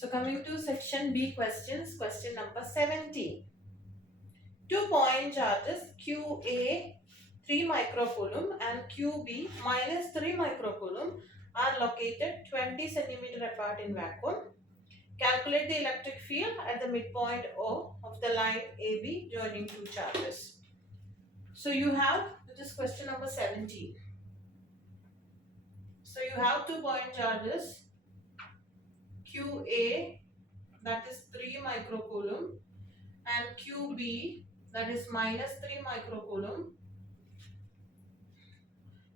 So coming to section B questions, question number 17. 2-point charges QA 3 microcoulomb and QB minus 3 microcoulomb are located 20 centimeter apart in vacuum. Calculate the electric field at the midpoint O of the line AB joining two charges. So you have, this is question number 17. So you have 2-point charges QA, that is 3 microcoulomb, and QB, that is minus 3 microcoulomb,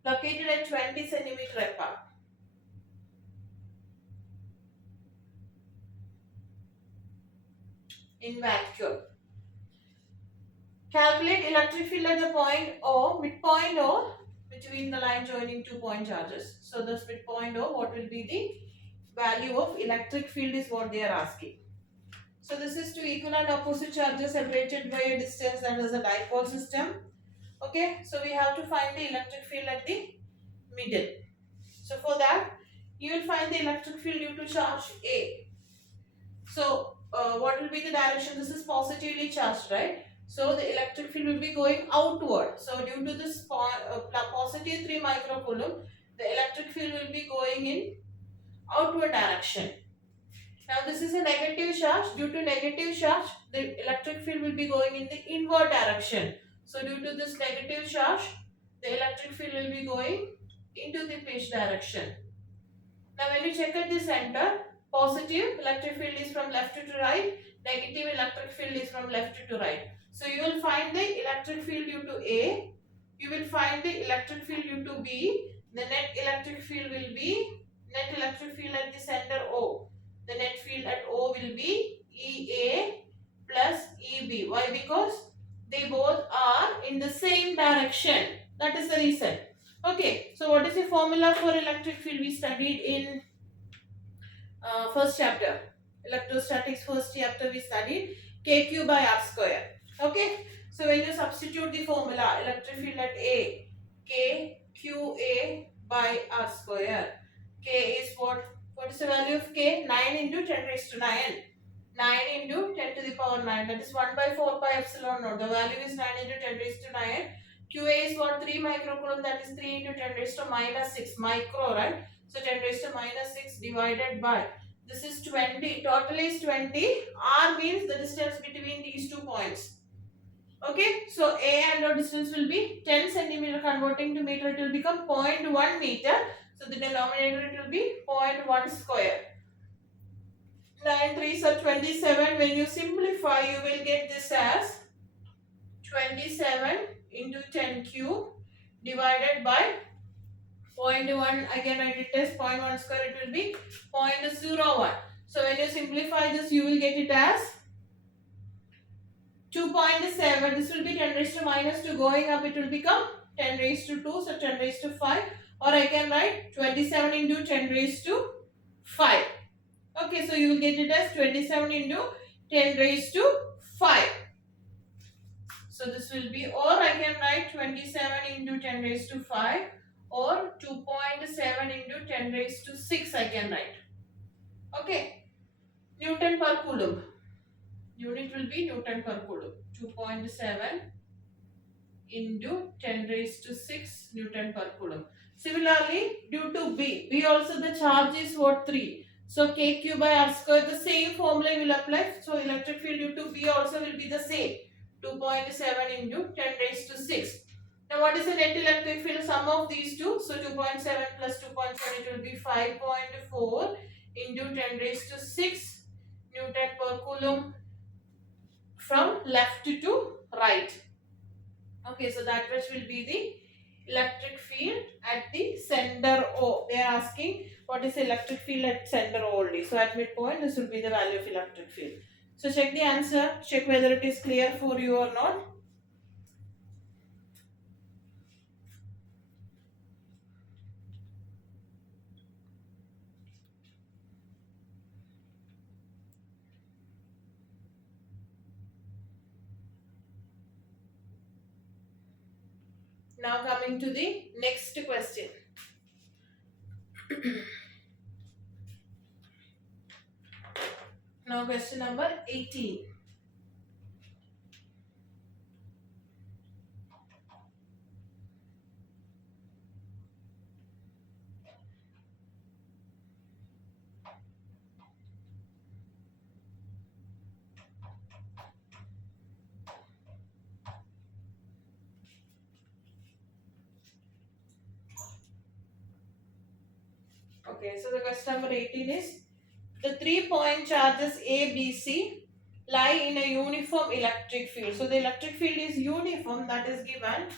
located at 20 centimeter apart. In vacuum. Calculate electric field at the point O, midpoint O, between the line joining 2-point charges. So this midpoint O, what will be the value of electric field is what they are asking. So this is two equal and opposite charges separated by a distance, that is a dipole system. Okay, so we have to find the electric field at the middle. So for that, you will find the electric field due to charge A. So what will be the direction? This is positively charged, right? So the electric field will be going outward. So due to this positive 3 microcoulomb, the electric field will be going in outward direction. Now this is a negative charge. Due to negative charge, the electric field will be going in the inward direction. So due to this negative charge, the electric field will be going into the pitch direction. Now when you check at the center, positive electric field is from left to right, negative electric field is from left to right. So you will find the electric field due to A, you will find the electric field due to B, the net electric field will be net electric field at the center O. The net field at O will be EA plus EB. Why? Because they both are in the same direction. That is the reason. Okay, so what is the formula for electric field we studied in first chapter? Electrostatics first chapter we studied KQ by R square. Okay, so when you substitute the formula, electric field at A, KQA by R square. K is what? What is the value of K? 9 into 10 raised to 9. 9 into 10 to the power 9. That is 1 by 4 pi epsilon naught. The value is 9 into 10 raised to 9. QA is what? 3 microcoulomb. That is 3 into 10 raised to minus 6 micro, right? So 10 raised to minus 6 divided by, this is 20. Total is 20. R means the distance between these 2 points. Okay, so A and O distance will be 10 centimeter. Converting to meter, it will become 0.1 meter. So the denominator, it will be 0.1 square. 9 3s are 27. When you simplify, you will get this as 27 into 10 cube divided by 0.1. Again, I did test 0.1 square. It will be 0.01. So when you simplify this, you will get it as 2.7. This will be 10 raised to minus 2. Going up, it will become 10 raised to 2. So 10 raised to 5. Or I can write 27 into 10 raised to 5. Okay, so you will get it as 27 into 10 raised to 5. So this will be, or I can write 27 into 10 raised to 5 or 2.7 into 10 raised to 6 I can write. Okay, Newton per coulomb. Unit will be Newton per coulomb. 2.7 into 10 raised to 6 Newton per coulomb. Similarly, due to B also the charge is what? 3. So KQ by R square, the same formula will apply. So electric field due to B also will be the same. 2.7 into 10 raised to 6. Now what is the net electric field? Sum of these two. So 2.7 plus 2.7, it will be 5.4 into 10 raised to 6 Newton per coulomb from left to right. Okay, so that which will be the electric field at the center O. They are asking what is the electric field at center O only. So at midpoint, this will be the value of electric field. So check the answer, check whether it is clear for you or not. Now coming to the next question. Now question number 18. Okay, so the question number 18 is the 3-point charges A, B, C lie in a uniform electric field. So the electric field is uniform, that is given,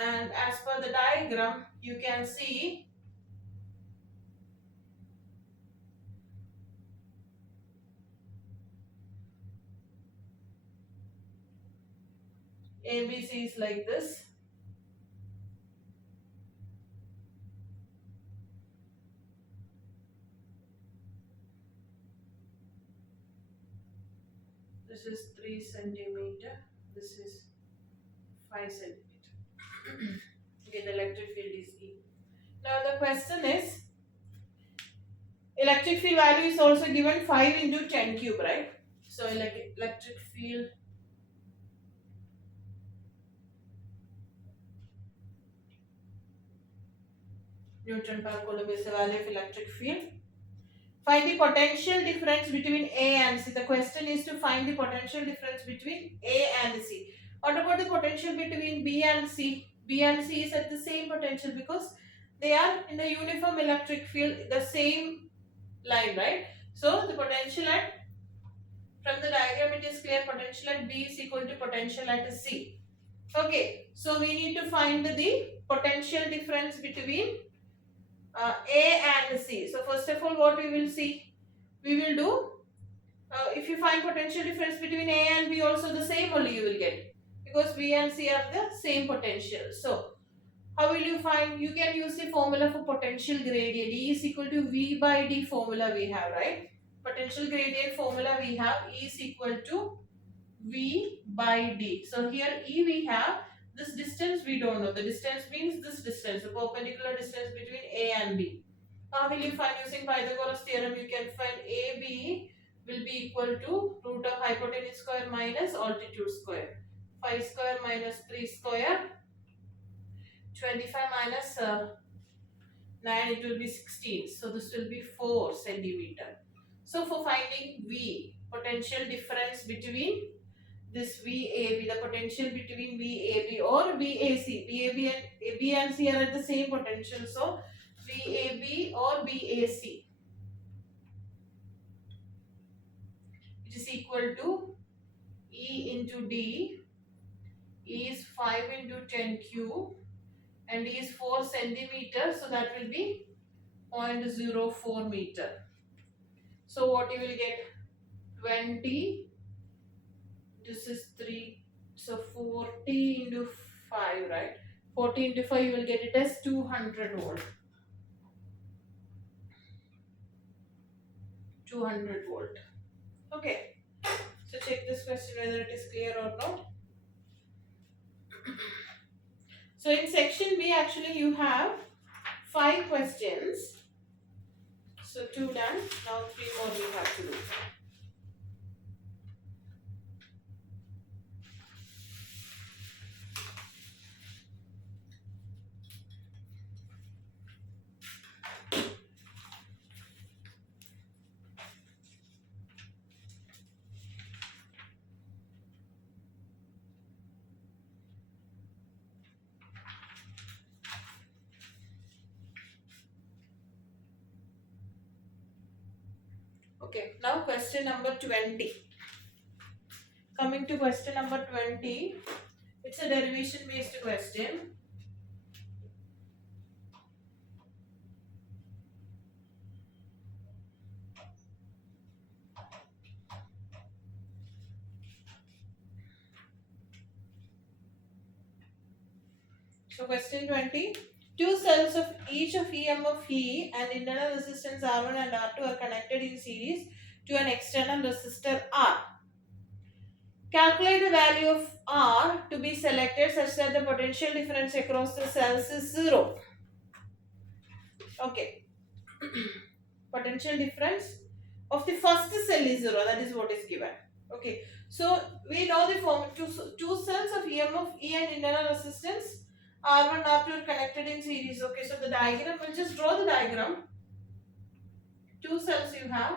and as per the diagram you can see ABC is like this. This is 3 centimeter, this is 5 centimeter. Okay, the electric field is E. Now the question is, electric field value is also given 5 into 10 cube, right? So electric field Newton per coulomb is the value of electric field. Find the potential difference between A and C. The question is to find the potential difference between A and C. What about the potential between B and C? B and C is at the same potential because they are in the uniform electric field, the same line, right? So the potential at, from the diagram it is clear, potential at B is equal to potential at C. Okay, so we need to find the potential difference between A and C. So first of all, what we will see, we will do, if you find potential difference between A and B also the same only you will get, because B and C have the same potential. So how will you find? You can use the formula for potential gradient. E is equal to V by D formula we have, right? Potential gradient formula we have, E is equal to V by D. So here E we have, this distance we don't know. The distance means this distance, the perpendicular distance between A and B. How will you find? Using Pythagoras theorem, you can find AB will be equal to root of hypotenuse square minus altitude square. 5 square minus 3 square. 25 minus 9, it will be 16. So this will be 4 centimeter. So for finding V, potential difference between this VAB, the potential between VAB or VAC. B and C are at the same potential. So VAB or VAC, it is equal to E into D. E is 5 into 10 cube and E is 4 centimeter. So that will be 0.04 meter. So what you will get? 20. This is 3. So 40 into 5, right? 40 into 5, you will get it as 200 volt. 200 volt. Okay. So check this question whether it is clear or not. So in section B, actually you have 5 questions. So 2 done. Now 3 more we have to do. Okay, now question number 20. Coming to question number 20, it's a derivation based question. So question 20. Two cells of each of EMF E and internal resistance R1 and R2 are connected in series to an external resistor R. Calculate the value of R to be selected such that the potential difference across the cells is 0. Okay. Potential difference of the first cell is 0. That is what is given. Okay. So we know the form. Two cells of EMF E and internal resistance R1 R2 are connected in series. Okay. So the diagram, we'll just draw the diagram. Two cells you have,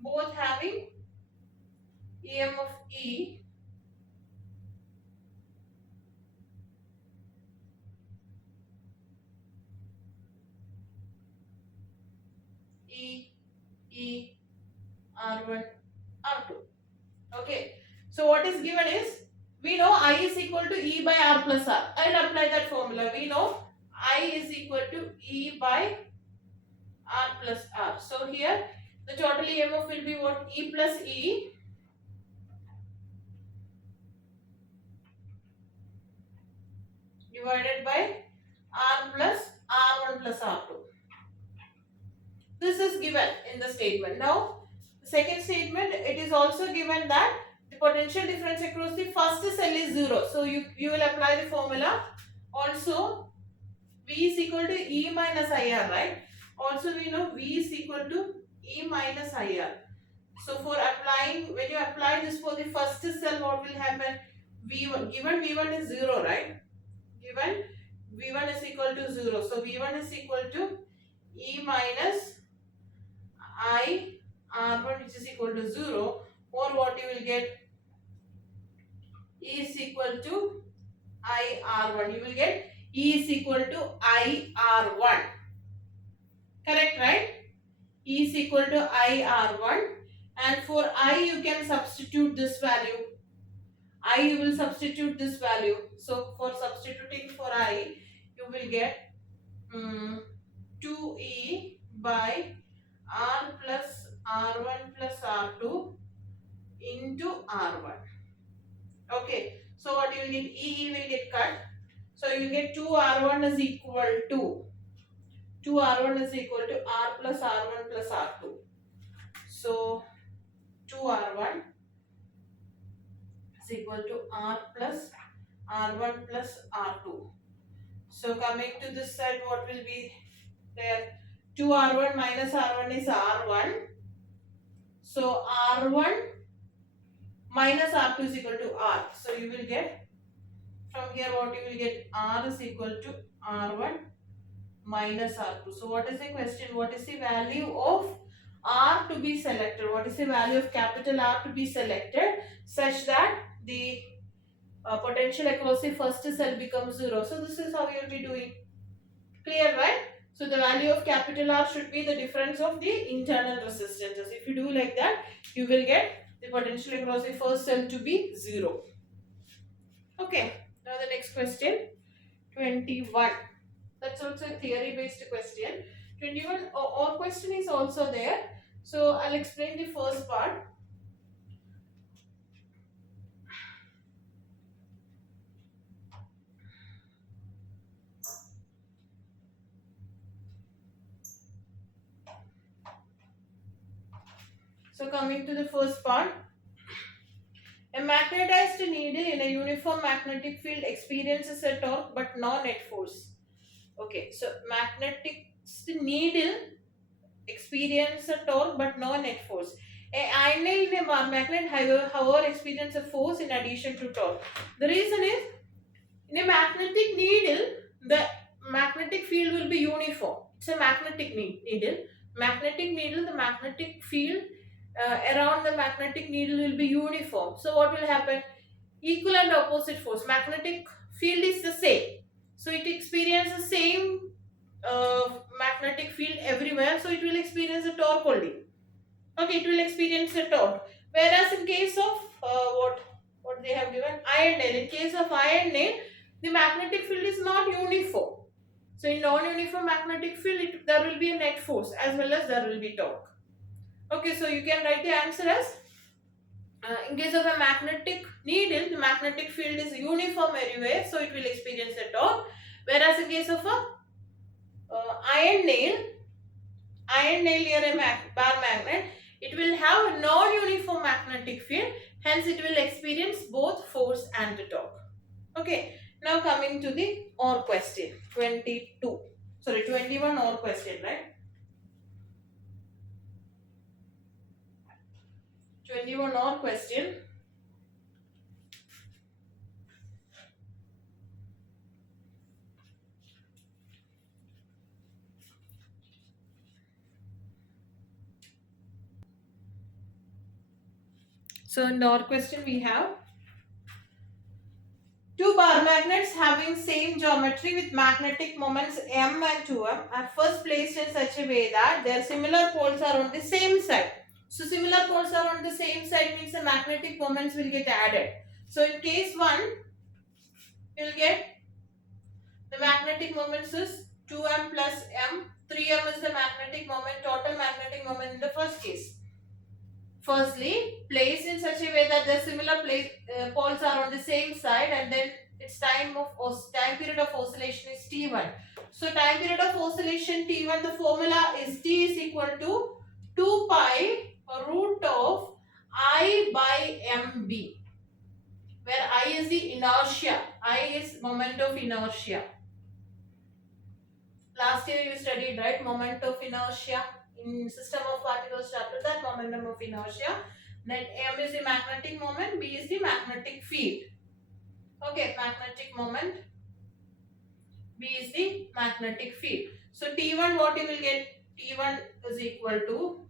both having EMF E. E, R1, R2. Okay. So what is given is, we know I is equal to E by R plus R. I will apply that formula. We know I is equal to E by R plus R. So here the total EMF will be what? E plus E divided by R plus R1 plus R2. This is given in the statement. Now, the second statement, it is also given that the potential difference across the first cell is 0. So, you will apply the formula. Also, V is equal to E minus IR, right? Also, we know V is equal to E minus IR. So, for applying, when you apply this for the first cell, what will happen? V1, given V1 is 0, right? Given V1 is equal to 0. So, V1 is equal to E minus I R1, which is equal to 0, or what you will get, E is equal to I R1. You will get E is equal to I R1. Correct, right? E is equal to I R1, and for I you can substitute this value. I you will substitute this value. So for substituting for I, you will get 2E by R plus R1 plus R2 into R1. Okay. So what you will get? E will get cut. So you will get 2R1 is equal to 2R1 is equal to R plus R1 plus R2. So 2R1 is equal to R plus R1 plus R2. So coming to this side, what will be there? 2R1 minus R1 is R1. So R1 minus R2 is equal to R. So you will get, from here what you will get, R is equal to R1 minus R2. So what is the question? What is the value of R to be selected? What is the value of capital R to be selected such that the potential across the first cell becomes 0? So this is how you will be doing. Clear, right? So the value of capital R should be the difference of the internal resistances. If you do like that, you will get the potential across the first cell to be 0. Okay, now the next question, 21. That's also a theory based question. 21 or question is also there. So I'll explain the first part. So coming to the first part, a magnetized needle in a uniform magnetic field experiences a torque but no net force. Okay, so magnetic needle experiences a torque but no net force. A iron nail in a magnet however experiences a force in addition to torque. The reason is, in a magnetic needle, the magnetic field will be uniform. It's a magnetic needle. Magnetic needle, the magnetic field around the magnetic needle will be uniform. So what will happen? Equal and opposite force. Magnetic field is the same. So it experiences the same magnetic field everywhere. So it will experience a torque only. Okay, it will experience a torque. Whereas in case of what they have given, iron nail. In case of iron nail, the magnetic field is not uniform. So in non-uniform magnetic field, there will be a net force as well as there will be torque. Okay, so you can write the answer as, in case of a magnetic needle, the magnetic field is uniform everywhere, so it will experience a torque. Whereas in case of a iron nail near a bar magnet, it will have a non-uniform magnetic field, hence it will experience both force and torque. Okay, now coming to the OR question, 21 OR question, right? 21 or question. So in our question we have two bar magnets having same geometry with magnetic moments m and 2m are first placed in such a way that their similar poles are on the same side. So similar poles are on the same side means the magnetic moments will get added. So in case 1, you'll get the magnetic moments is 2m plus m. 3m is the magnetic moment, total magnetic moment in the first case. Firstly, placed in such a way that the similar poles are on the same side, and then its time period of oscillation is t1. So time period of oscillation t1, the formula is t is equal to 2 pi root of I by mb, where I is the inertia, I is moment of inertia. Last year you studied, right, moment of inertia in system of particles chapter, that momentum of inertia. Then m is the magnetic moment, b is the magnetic field. Okay, magnetic moment, b is the magnetic field. So T1, what you will get? T1 is equal to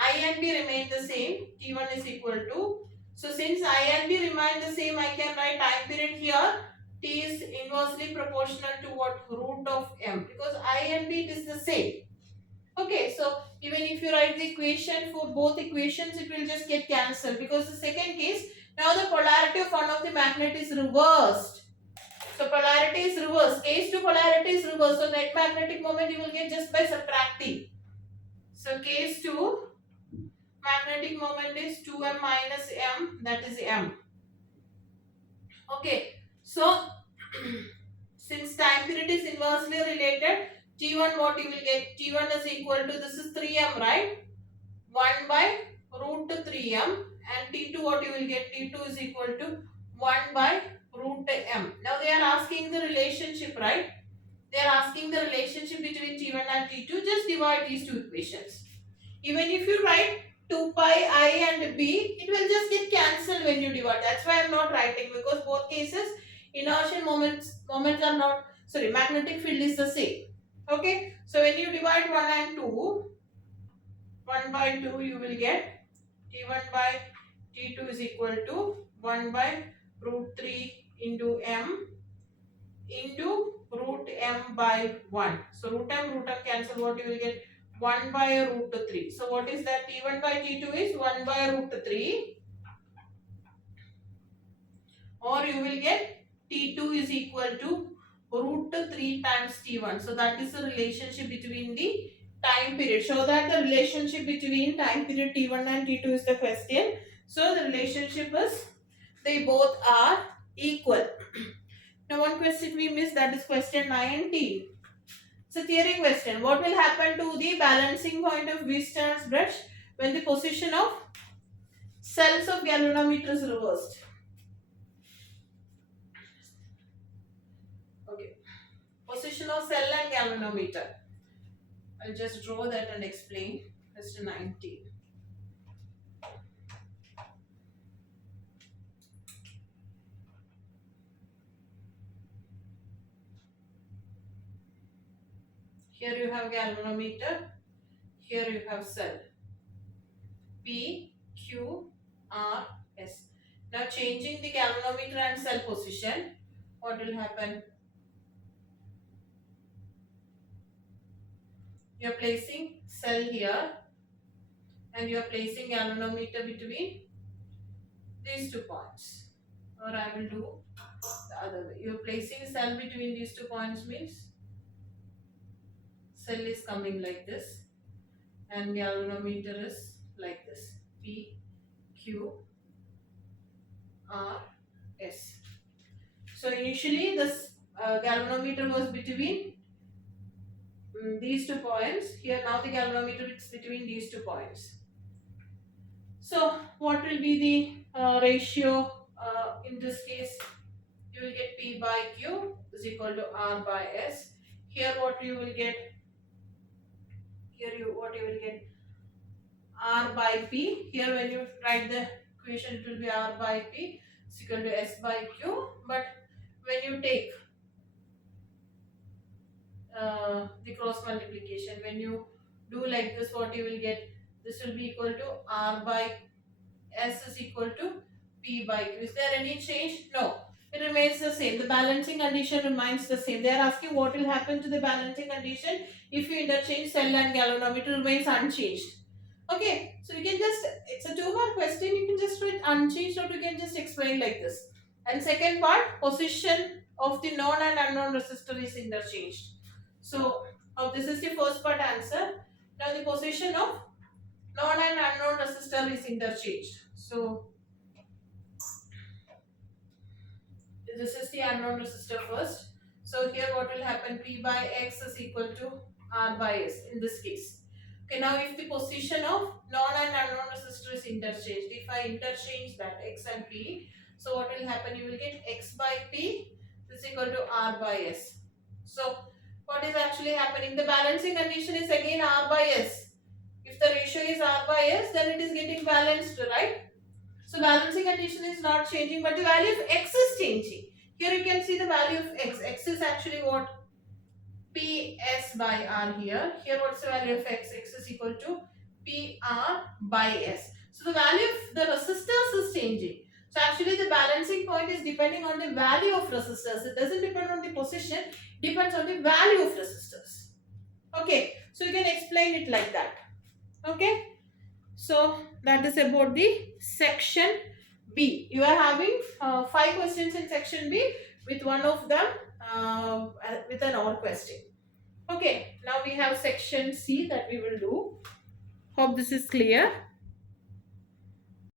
I and B remain the same. T1 is equal to, so since I and B remain the same, I can write time period here. T is inversely proportional to what? Root of m, because I and B is the same. Okay, so even if you write the equation for both equations, it will just get cancelled, because the second case, now the polarity of one of the magnet is reversed. So polarity is reversed. Case 2 polarity is reversed. So net magnetic moment you will get just by subtracting. So case 2 magnetic moment is 2m minus m, that is m. Okay, so since time period is inversely related, T1 what you will get? T1 is equal to, this is 3m, right? 1 by root 3m, and T2 what you will get? T2 is equal to 1 by root m. Now they are asking the relationship, right? They are asking the relationship between T1 and T2. Just divide these two equations. Even if you write 2 pi I and B, it will just get cancelled when you divide. That's why I am not writing, because both cases inertial moments are not, sorry, magnetic field is the same. Okay, so when you divide 1 and 2, 1 by 2 you will get T1 by T2 is equal to 1 by root 3 into m into root m by 1. So root m cancel, what you will get? 1 by root 3. So what is that? T1 by T2 is 1 by root 3, or you will get T2 is equal to root 3 times T1. So that is the relationship between the time period. Show that the relationship between time period T1 and T2 is the question. So the relationship is they both are equal. Now one question we missed, that is question 19. So theory question, what will happen to the balancing point of Weisstein's brush when the position of cells of galvanometer is reversed? Okay, position of cell and galvanometer. I'll just draw that and explain. Question 19. Here you have galvanometer, here you have cell. P, Q, R, S. Now changing the galvanometer and cell position, what will happen? You are placing cell here and you are placing galvanometer between these 2 points. Or I will do the other way. You are placing cell between these 2 points means cell is coming like this and galvanometer is like this. P, Q, R, S. So initially this galvanometer was between these 2 points. Here now the galvanometer is between these 2 points. So what will be the ratio in this case? You will get P by Q is equal to R by S. Here what you will get? Here what you will get? R by P. Here when you write the equation, it will be R by P is equal to S by Q. But when you take the cross multiplication, when you do like this, what you will get, this will be equal to R by S is equal to P by Q. Is there any change? No. It remains the same. The balancing condition remains the same. They are asking what will happen to the balancing condition if you interchange cell and galvanometer. It remains unchanged. Okay, so you can just, it's a 2-mark question, you can just write unchanged, or you can just explain like this. And second part, position of the known and unknown resistor is interchanged. So this is the first part answer. Now the position of known and unknown resistor is interchanged. So this is the unknown resistor first. So here what will happen, P by X is equal to R by S in this case. Okay, now if the position of known and unknown resistor is interchanged, if I interchange that X and P, so what will happen, you will get X by P is equal to R by S. So what is actually happening, the balancing condition is again R by S. If the ratio is R by S, then it is getting balanced, right? So balancing condition is not changing, but the value of X is changing. Here you can see the value of X. X is actually what? PS by R here. Here what's the value of X? X is equal to PR by S. So the value of the resistors is changing. So actually the balancing point is depending on the value of resistors. It doesn't depend on the position. It depends on the value of resistors. Okay. So you can explain it like that. Okay. So that is about the section B. You are having 5 questions in section B, with one of them with an OR question. Okay, now we have section C that we will do. Hope this is clear.